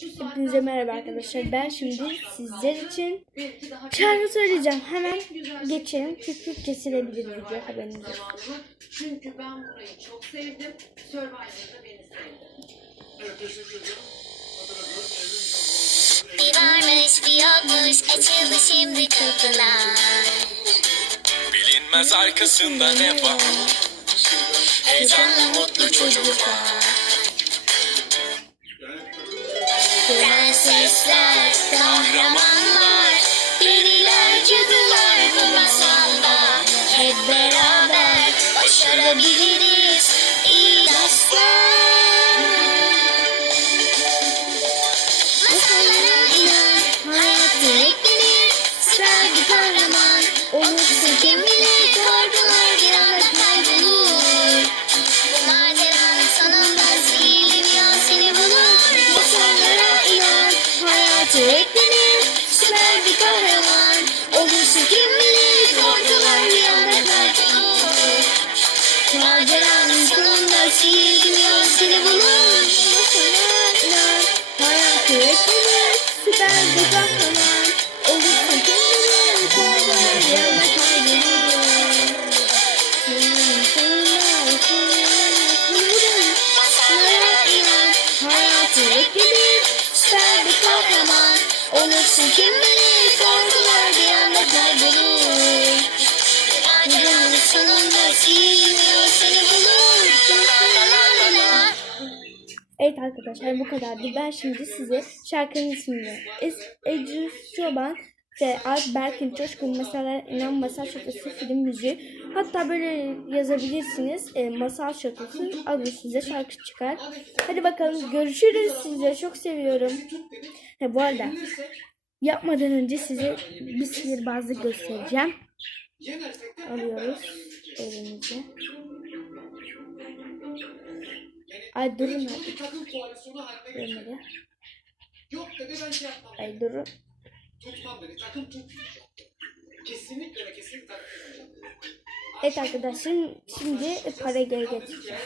Hepinize merhaba arkadaşlar. Ben şimdi sizler için şarkı söyleyeceğim. Hemen geçelim. Çünkü kesilebilir video haberiniz olsun. Çünkü ben burayı çok sevdim. Survivor'da beni sevdi. Evet teşekkür ederim. Hatırladığım evrim Bir varmış bir yokmuş açıldı şimdi kapılar Bilinmez arkasında ne var Heyecanla mutlu çocuklar Hep beraber başarabiliriz. Dostlar Masallara inan, hayatı eklenir Süper bir kahraman olursa kim bilir Korkular bir anda kaybolur Bu maceranın sihirli bir an seni bulur Masallara inan, hayatı eklenir Süper bir kahraman. Olursa kim bilir Maceranın sonunda sihirli bir an seni bulur inan, Hayatı eklenir. Süper bir kahraman. Süper bir kahraman olursun kim bilir Korkular bir sonunda sihirli seni bulur La la la la la Evet arkadaşlar bu kadardı. Ben şimdi size şarkının ismini Ecru Çoban ve Alp Berkin Coşkun mesela İnan Masal Şatosu film müziği. Hatta böyle yazabilirsiniz. E, masal Şatosu alın size şarkı çıkar. Hadi bakalım görüşürüz size. Çok seviyorum. Ha, bu arada yapmadan önce size bir sihirbazlık göstereceğim. Alıyoruz elimize. Ay durun. Ölmedi. Yok dedi ben şey yapmam. Ay durun. Tutmam dedi. Takım tutmayacak. Kesinlikle ve kesinlikle takım tutmayacak. Evet arkadaşlar şimdi parayı geri getireceğim.